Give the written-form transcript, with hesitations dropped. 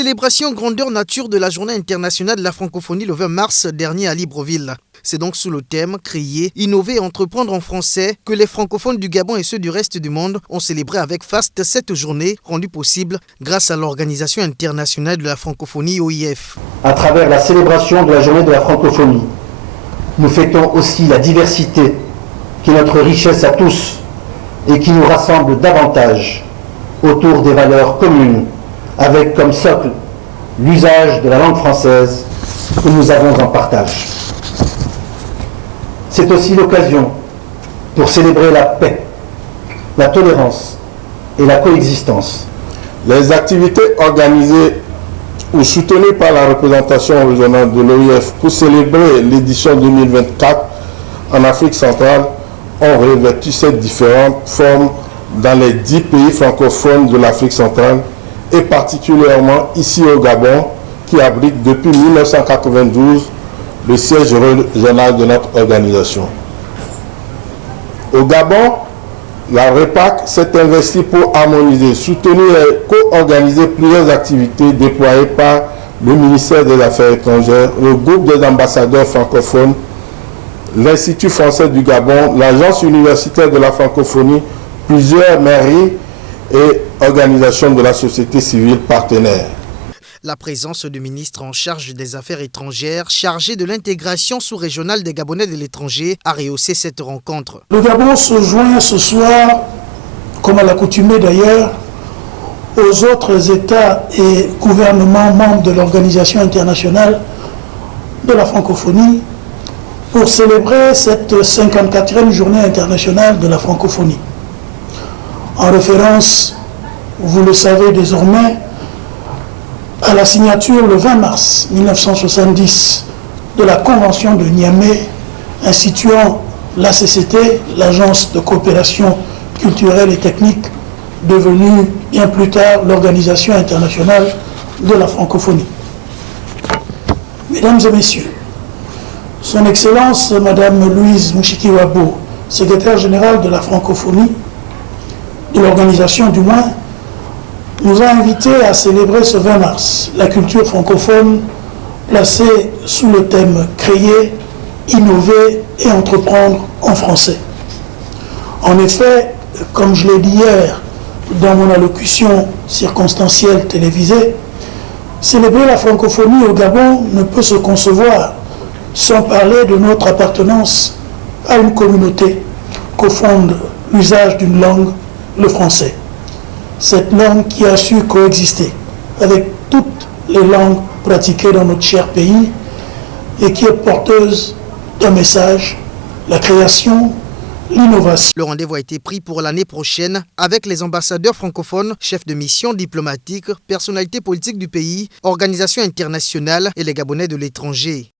Célébration grandeur nature de la Journée internationale de la francophonie le 20 mars dernier à Libreville. C'est donc sous le thème « Créer, innover et entreprendre en français » que les francophones du Gabon et ceux du reste du monde ont célébré avec faste cette journée rendue possible grâce à l'Organisation internationale de la francophonie OIF. À travers la célébration de la Journée de la francophonie, nous fêtons aussi la diversité qui est notre richesse à tous et qui nous rassemble davantage autour des valeurs communes, avec comme socle l'usage de la langue française que nous avons en partage. C'est aussi l'occasion pour célébrer la paix, la tolérance et la coexistence. Les activités organisées ou soutenues par la représentation régionale de l'OIF pour célébrer l'édition 2024 en Afrique centrale ont revêtu ces différentes formes dans les 10 pays francophones de l'Afrique centrale et particulièrement ici au Gabon, qui abrite depuis 1992 le siège régional de notre organisation. Au Gabon, la REPAC s'est investie pour harmoniser, soutenir et co-organiser plusieurs activités déployées par le ministère des Affaires étrangères, le groupe des ambassadeurs francophones, l'Institut français du Gabon, l'Agence universitaire de la francophonie, plusieurs mairies et organisations de la société civile partenaires. La présence du ministre en charge des Affaires étrangères, chargé de l'intégration sous-régionale des Gabonais de l'étranger, a rehaussé cette rencontre. Le Gabon se joint ce soir, comme à l'accoutumée d'ailleurs, aux autres États et gouvernements membres de l'Organisation internationale de la francophonie pour célébrer cette 54e journée internationale de la francophonie. En référence, vous le savez désormais, à la signature le 20 mars 1970 de la Convention de Niamey instituant l'ACCT, l'Agence de coopération culturelle et technique, devenue bien plus tard l'Organisation internationale de la francophonie. Mesdames et messieurs, Son Excellence Madame Louise Mushikiwabo, secrétaire générale de la francophonie, de l'organisation du moins, nous a invités à célébrer ce 20 mars la culture francophone placée sous le thème « Créer, innover et entreprendre en français ». En effet, comme je l'ai dit hier dans mon allocution circonstancielle télévisée, célébrer la francophonie au Gabon ne peut se concevoir sans parler de notre appartenance à une communauté qu'au fonde l'usage d'une langue, le français. Cette langue qui a su coexister avec toutes les langues pratiquées dans notre cher pays et qui est porteuse d'un message, la création, l'innovation. Le rendez-vous a été pris pour l'année prochaine avec les ambassadeurs francophones, chefs de mission diplomatiques, personnalités politiques du pays, organisations internationales et les Gabonais de l'étranger.